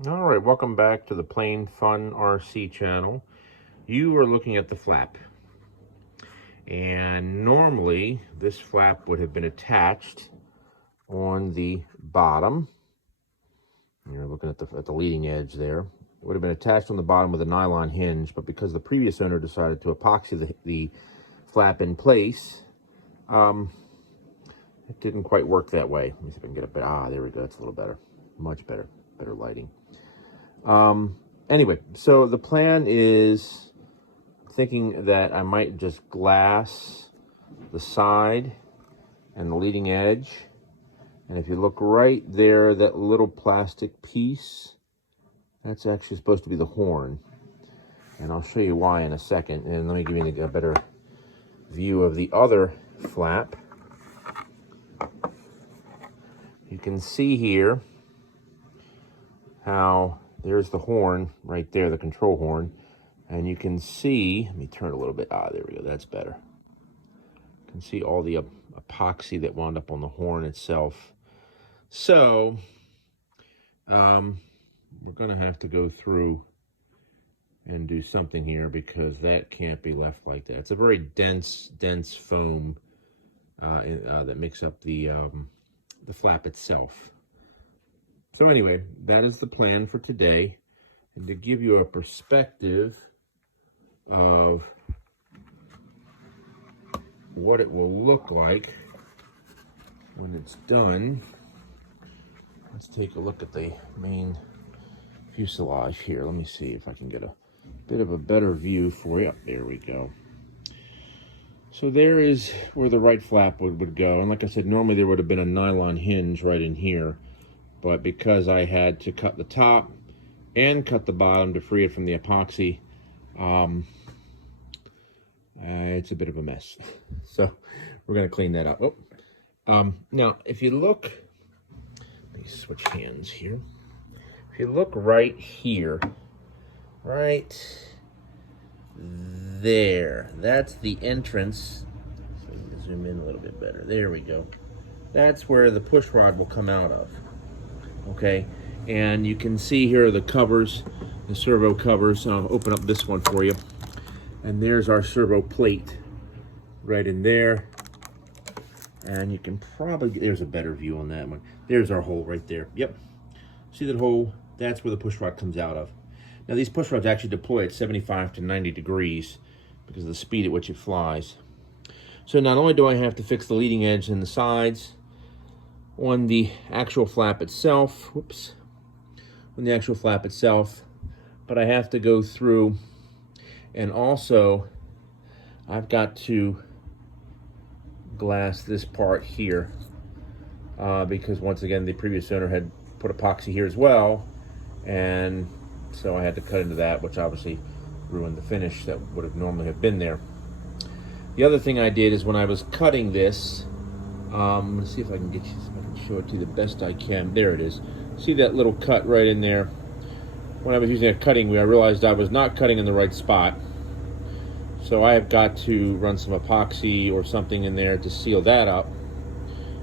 All right, welcome back to the Plain Fun RC channel. You are looking at the flap, and normally this flap would have been attached on the bottom. You're looking at the leading edge there. It would have been attached on the bottom with a nylon hinge, but because the previous owner decided to epoxy the flap in place, it didn't quite work that way. Let me see if I can get a bit. There we go. That's a little better. Much better. Better lighting. Anyway, so the plan is thinking that I might just glass the side and the leading edge. And if you look right there, that little plastic piece, that's actually supposed to be the horn. And I'll show you why in a second. And let me give you a better view of the other flap. You can see here how there's the horn right there, the control horn. And you can see, let me turn it a little bit. There we go, that's better. You can see all the epoxy that wound up on the horn itself. So, we're gonna have to go through and do something here because that can't be left like that. It's a very dense foam that makes up the flap itself. So anyway, that is the plan for today. And to give you a perspective of what it will look like when it's done, let's take a look at the main fuselage here. Let me see if I can get a bit of a better view for you. There we go. So there is where the right flap would go. And like I said, normally there would have been a nylon hinge right in here. But because I had to cut the top and cut the bottom to free it from the epoxy, it's a bit of a mess. So we're going to clean that up. Now, if you look, let me switch hands here. If you look right here, right there, that's the entrance. So you can zoom in a little bit better. There we go. That's where the push rod will come out of. Okay, and you can see here the covers, the servo covers. I'll open up this one for you. And there's our servo plate right in there. And you can probably, there's a better view on that one. There's our hole right there. Yep. See that hole? That's where the push rod comes out of. Now these push rods actually deploy at 75 to 90 degrees because of the speed at which it flies. So not only do I have to fix the leading edge and the sides on the actual flap itself, on the actual flap itself, but I have to go through and also I've got to glass this part here because once again the previous owner had put epoxy here as well, and so I had to cut into that, which obviously ruined the finish that would have normally have been there. The other thing I did is when I was cutting this, let's see if I can get you, if I can show it to you the best I can. There it is. See that little cut right in there? When I was using a cutting wheel, I realized I was not cutting in the right spot. So I have got to run some epoxy or something in there to seal that up,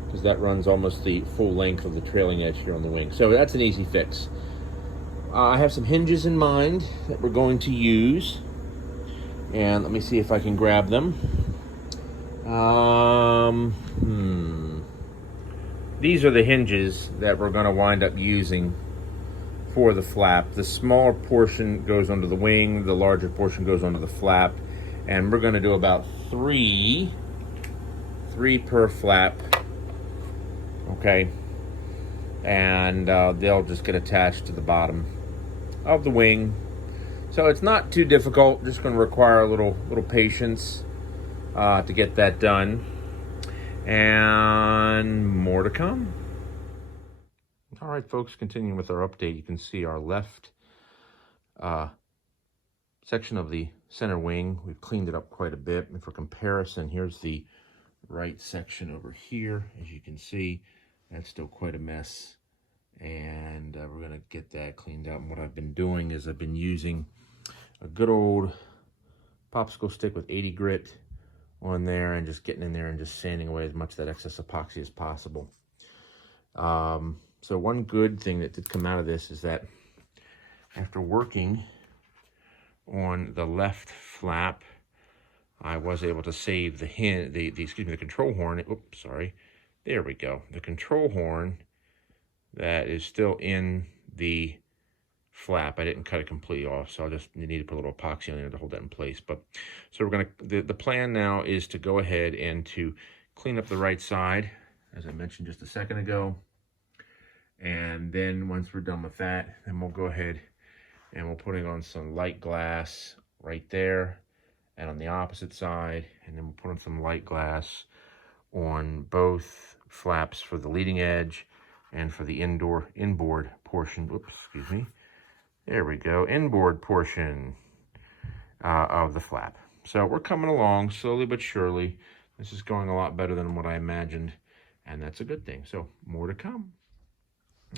because that runs almost the full length of the trailing edge here on the wing. So that's an easy fix. I have some hinges in mind that we're going to use. And let me see if I can grab them. These are the hinges that we're going to wind up using for the flap. The smaller portion goes under the wing, the larger portion goes under the flap, and we're going to do about three per flap, okay? And they'll just get attached to the bottom of the wing. So it's not too difficult, just going to require a little patience to get that done. And more to come. All right, folks, continuing with our update, you can see our left section of the center wing. We've cleaned it up quite a bit. And for comparison, here's the right section over here. As you can see, that's still quite a mess. And we're going to get that cleaned out. And what I've been doing is I've been using a good old popsicle stick with 80 grit on there and just getting in there and just sanding away as much of that excess epoxy as possible. So one good thing that did come out of this is that after working on the left flap, I was able to save the control horn. Oops, sorry. There we go. The control horn that is still in the flap. I didn't cut it completely off, so I just need to put a little epoxy on there to hold that in place. But so we're gonna, the plan now is to go ahead and to clean up the right side, as I mentioned just a second ago. And then once we're done with that, then we'll go ahead and we'll put on some light glass right there and on the opposite side, and then we'll put on some light glass on both flaps for the leading edge and for the inboard portion. Oops, excuse me. There we go, inboard portion of the flap. So we're coming along slowly but surely. This is going a lot better than what I imagined, and that's a good thing. So more to come.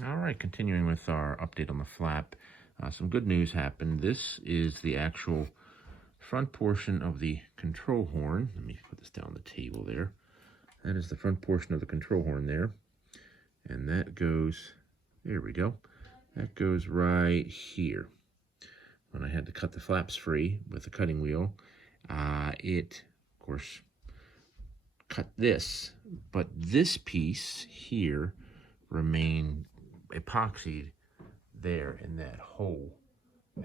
All right, continuing with our update on the flap. Some good news happened. This is the actual front portion of the control horn. Let me put this down on the table there. That is the front portion of the control horn there. And that goes, there we go. That goes right here. When I had to cut the flaps free with the cutting wheel, it, of course, cut this. But this piece here remained epoxied there in that hole,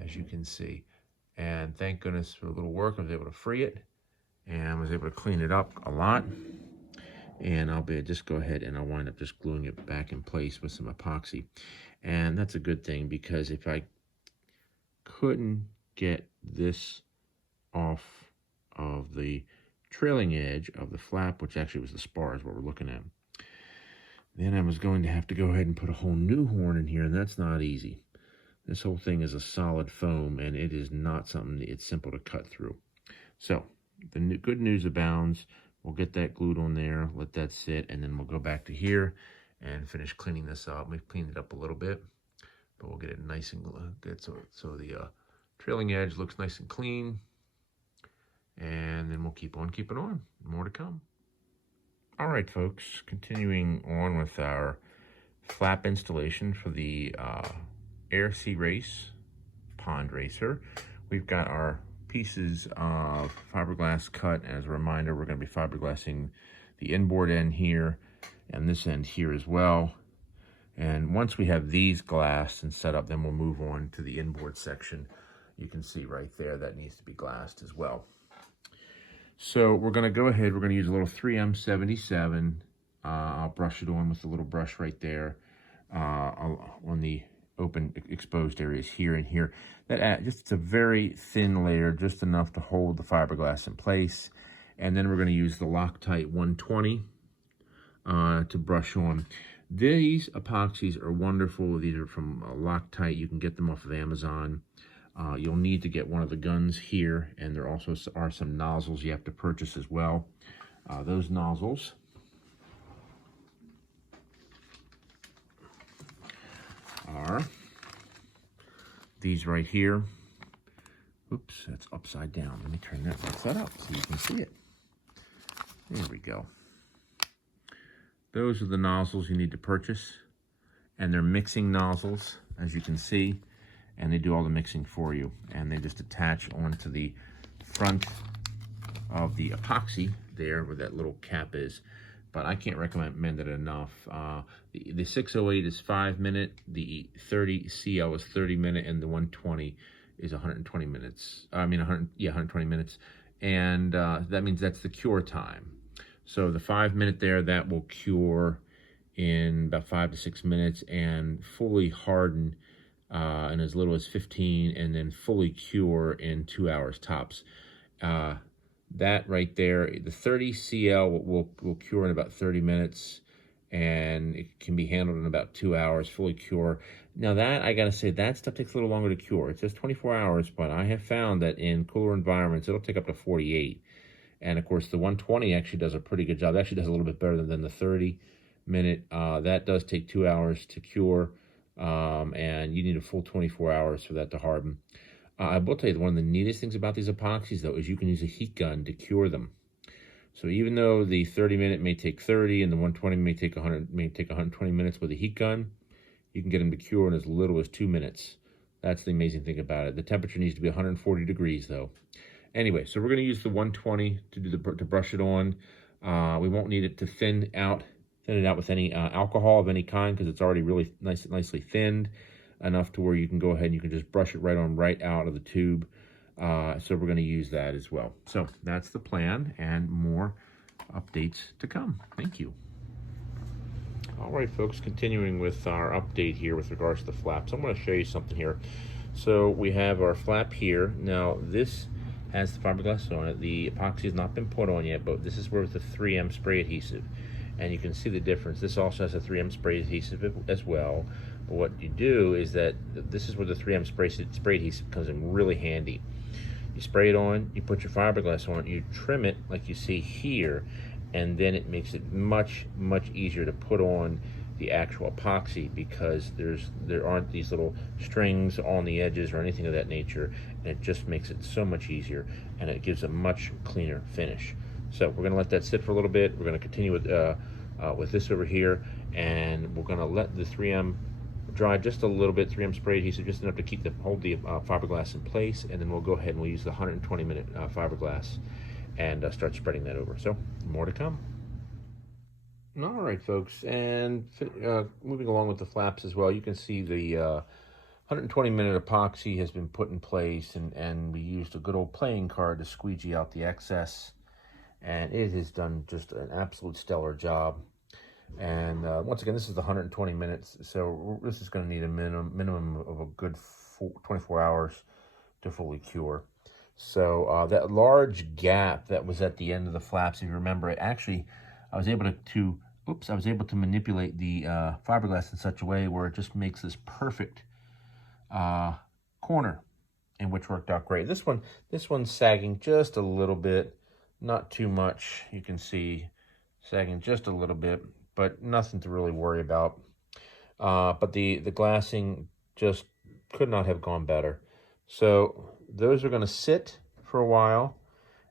as you can see. And thank goodness for a little work, I was able to free it and was able to clean it up a lot. And I'll just go ahead and I'll wind up just gluing it back in place with some epoxy. And that's a good thing, because if I couldn't get this off of the trailing edge of the flap, which actually was the spar is what we're looking at, then I was going to have to go ahead and put a whole new horn in here, and that's not easy. This whole thing is a solid foam, and it is not something it's simple to cut through. So the good news abounds. We'll get that glued on there, let that sit, and then we'll go back to here and finish cleaning this up. We've cleaned it up a little bit, but we'll get it nice and good so the trailing edge looks nice and clean. And then we'll keep on keeping on. More to come. All right, folks, continuing on with our flap installation for the Air Sea Race Pond Racer. We've got our pieces of fiberglass cut. As a reminder, we're going to be fiberglassing the inboard end here and this end here as well. And once we have these glassed and set up, then we'll move on to the inboard section. You can see right there that needs to be glassed as well. So we're going to go ahead, we're going to use a little 3M77. I'll brush it on with a little brush right there on the open exposed areas here and here. That just, it's a very thin layer, just enough to hold the fiberglass in place. And then we're going to use the Loctite 120 to brush on. These epoxies are wonderful. These are from Loctite. You can get them off of Amazon. You'll need to get one of the guns here, and there also are some nozzles you have to purchase as well. Those nozzles are these right here. Oops, that's upside down. Let me turn that upside up so you can see it. There we go. Those are the nozzles you need to purchase, and they're mixing nozzles, as you can see. And they do all the mixing for you, and they just attach onto the front of the epoxy there where that little cap is. But I can't recommend it enough. The 608 is 5 minute, the 30 CL is 30 minute, and the 120 is 120 minutes. 120 minutes, and that means that's the cure time. So the 5 minute there, that will cure in about 5 to 6 minutes and fully harden in as little as 15, and then fully cure in 2 hours tops. That right there, the 30 CL will cure in about 30 minutes, and it can be handled in about 2 hours, fully cure. Now that, I gotta say, that stuff takes a little longer to cure. It says 24 hours, but I have found that in cooler environments, it'll take up to 48. And of course, the 120 actually does a pretty good job. It actually does a little bit better than the 30 minute. That does take 2 hours to cure. And you need a full 24 hours for that to harden. I will tell you, one of the neatest things about these epoxies, though, is you can use a heat gun to cure them. So even though the 30 minute may take 30 and the 120 may take 120 minutes with a heat gun, you can get them to cure in as little as 2 minutes. That's the amazing thing about it. The temperature needs to be 140 degrees though. Anyway, so we're going to use the 120 to do to brush it on. We won't need it to thin it out with any alcohol of any kind, because it's already really nicely thinned enough to where you can go ahead and you can just brush it right out of the tube. So we're going to use that as well. So that's the plan, and more updates to come. Thank you. All right, folks, continuing with our update here with regards to the flaps. I'm going to show you something here. So we have our flap here. Now this has the fiberglass on it. The epoxy has not been put on yet, but this is with the 3M spray adhesive. And you can see the difference. This also has a 3M spray adhesive as well. But what you do is that this is where the 3M spray adhesive comes in really handy. You spray it on, you put your fiberglass on, you trim it like you see here, and then it makes it much easier to put on the actual epoxy, because there aren't these little strings on the edges or anything of that nature, and it just makes it so much easier, and it gives a much cleaner finish. So we're going to let that sit for a little bit. We're going to continue with this over here, and we're going to let the 3M dry just a little bit, 3M spray adhesive, just enough to hold the fiberglass in place, and then we'll go ahead and we'll use the 120-minute fiberglass and start spreading that over. So more to come. All right, folks, and moving along with the flaps as well, you can see the 120-minute epoxy has been put in place, and we used a good old playing card to squeegee out the excess, and it has done just an absolute stellar job. And once again, this is the 120 minutes, so this is going to need a minimum of a good 24 hours to fully cure. So that large gap that was at the end of the flaps, if you remember, I was able to manipulate the fiberglass in such a way where it just makes this perfect corner, and which worked out great. This one's sagging just a little bit, not too much. You can see sagging just a little bit, but nothing to really worry about. But the glassing just could not have gone better. So those are going to sit for a while,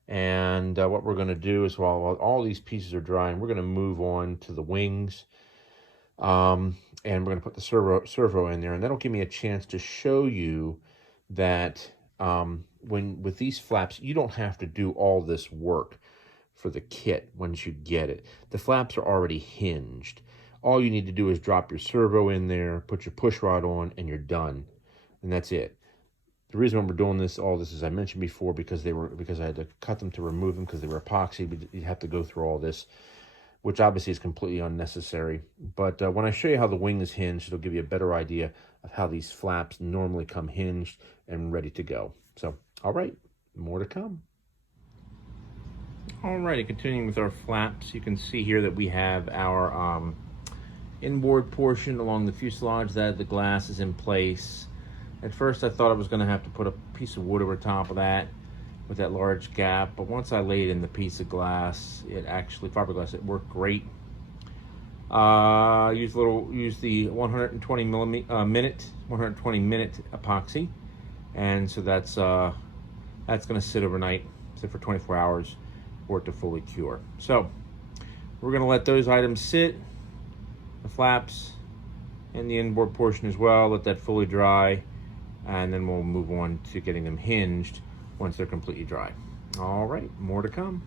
and what we're going to do is, while all these pieces are drying, we're going to move on to the wings, and we're going to put the servo in there, and that'll give me a chance to show you that with these flaps, you don't have to do all this work for the kit once you get it. The flaps are already hinged. All you need to do is drop your servo in there, put your push rod on, and you're done. And that's it. The reason why we're doing all this, as I mentioned before, because I had to cut them to remove them because they were epoxy. But you have to go through all this, which obviously is completely unnecessary. But when I show you how the wing is hinged, it'll give you a better idea of how these flaps normally come hinged and ready to go. So, all right, more to come. Alrighty, continuing with our flaps, you can see here that we have our inboard portion along the fuselage, that the glass is in place. At first I thought I was going to have to put a piece of wood over top of that with that large gap, but once I laid in the piece of glass, fiberglass, it worked great. Use the 120 minute epoxy, and so that's going to sit overnight, sit for 24 hours for it to fully cure. So we're going to let those items sit, the flaps and the inboard portion as well, let that fully dry, and then we'll move on to getting them hinged once they're completely dry. All right, more to come.